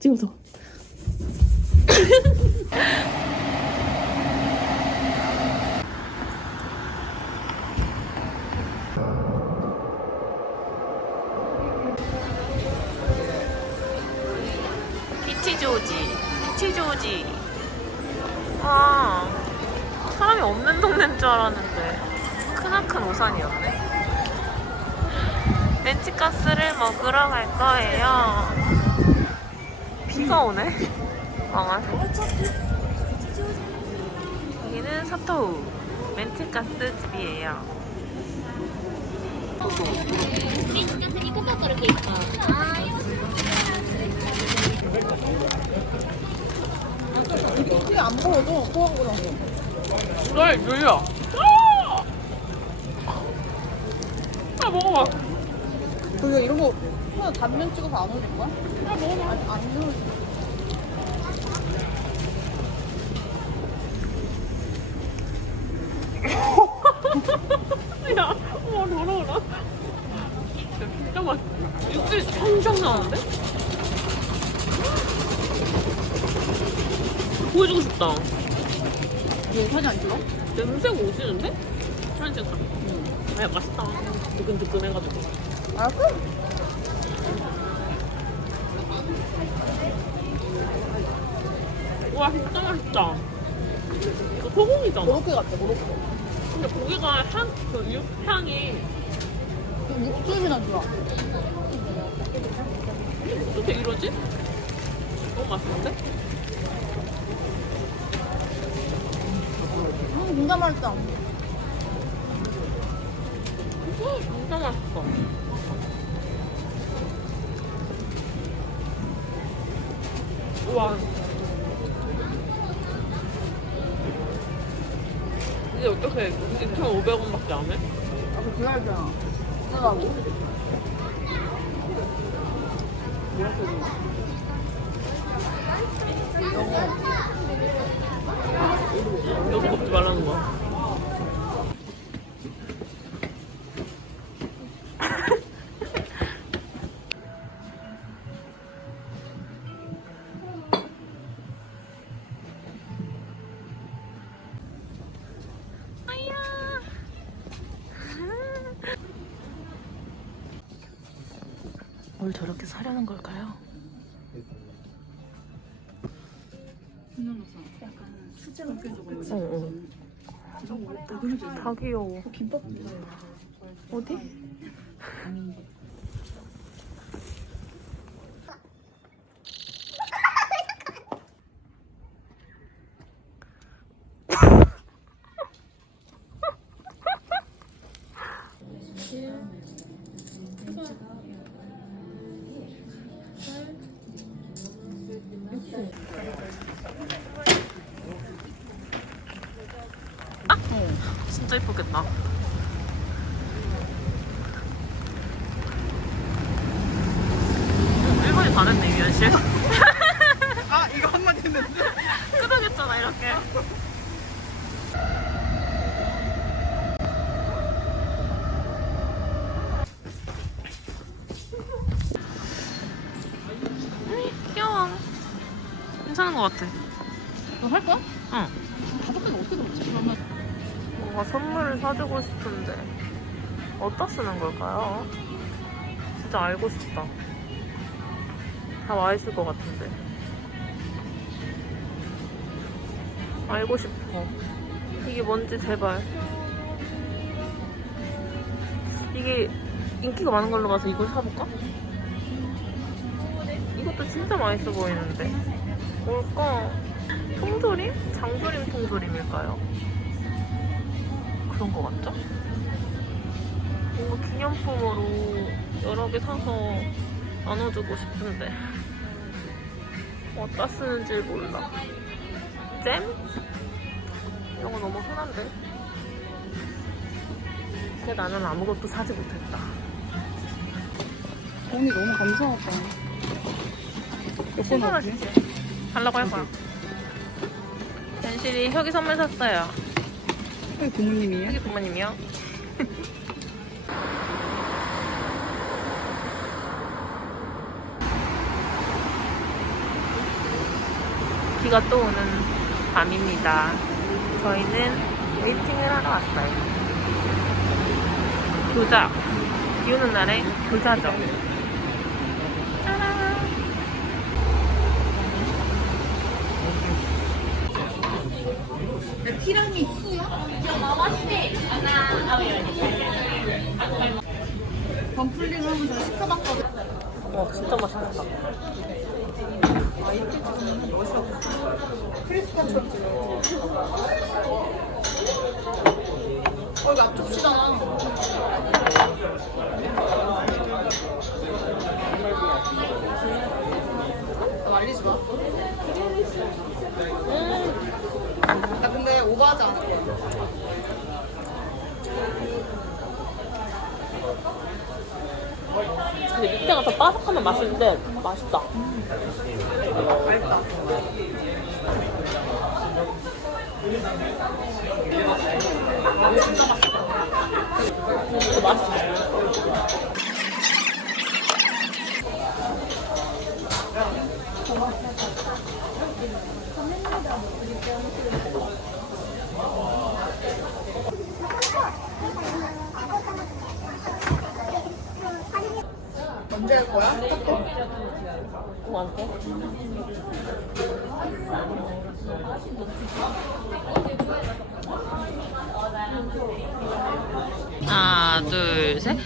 찍어서. 비치 조지. 비치 조지. 아, 사람이 없는 동네인 줄 알았는데 크나큰 오산이었네. 렌치가스를 먹으러 갈 거예요. 찾아오네. 아. 여기는 사토 멘츠가스 집이에요. 안 보여도 포함 거라고. 나 이거야. 아 먹어봐. 그리고 이런 거 그냥 단면 찍어서 안 올릴 거야? 야, 먹어봐. 아니, 안 올릴 야, 와 더러워라. 야, 진짜 맛있다. 육즙이 엄청 나는데? 보여주고 싶다. 얘 사진 안 찍어? 냄새가 오지는데? 사진 찍자. 아, 야, 맛있다. 뜨끈뜨끈해가지고. 알았 와, 진짜 맛있다. 이거 소금이잖아. 모로코 같아, 모로코. 근데 고기가 향, 그 육, 향이 육즙이나 좋아. 어떻게 이러지? 너무 맛있는데? 음, 진짜 맛있다. 진짜 맛있어. 우와. 이게 어떻게 2,500원밖에 안 해? 아, 그 기다렸잖아. 하라고. 여기 뭘 저렇게 사려는 걸까요? 어, 어. 다 귀여워. 김밥 어디? 진짜 이쁘겠다. 어, 일본이 다녔네, 유현 씨. 아, 이거 한마디 했는데. 끄덕였잖아, 이렇게. 음, 귀여워. 괜찮은 것 같아. 너 할 거야? 응. 다섯 개는 어떻게 넣지? 그러면. 뭔가 선물을 사주고 싶은데 어디다 쓰는 걸까요? 진짜 알고 싶다. 다 와 있을 것 같은데. 알고 싶어. 이게 뭔지 제발. 이게 인기가 많은 걸로 봐서 이걸 사볼까? 이것도 진짜 맛있어 보이는데. 뭘까? 통조림? 장조림 통조림일까요? 그런 거 같죠? 뭔가 기념품으로 여러 개 사서 나눠주고 싶은데 어디다 쓰는지 몰라. 잼? 이런 거 너무 흔한데? 근데 나는 아무것도 사지 못했다. 언니 너무 감사하다. 몇번 왔지? 신선하시지? 달라고 해봐. 현실이 혁이 선물 샀어요. 여기 부모님이에요? 혁이 부모님이요? 비가 또 오는 밤입니다. 저희는 웨이팅을 하러 왔어요. 교자. 비 오는 날에 교자죠. 덤플링 하면서 시켜봤거든. 와, 어, 진짜 맛있겠다. 크리스마스처럼 찍어. 어, 이거 앞접시잖아. 나 말리지 마. 나 않아. 근데 밑에가 더 바삭하면 맛있는데 맛있다. 진짜 맛있어. 언제 할 거야? 누구한테? 하나, 둘, 셋.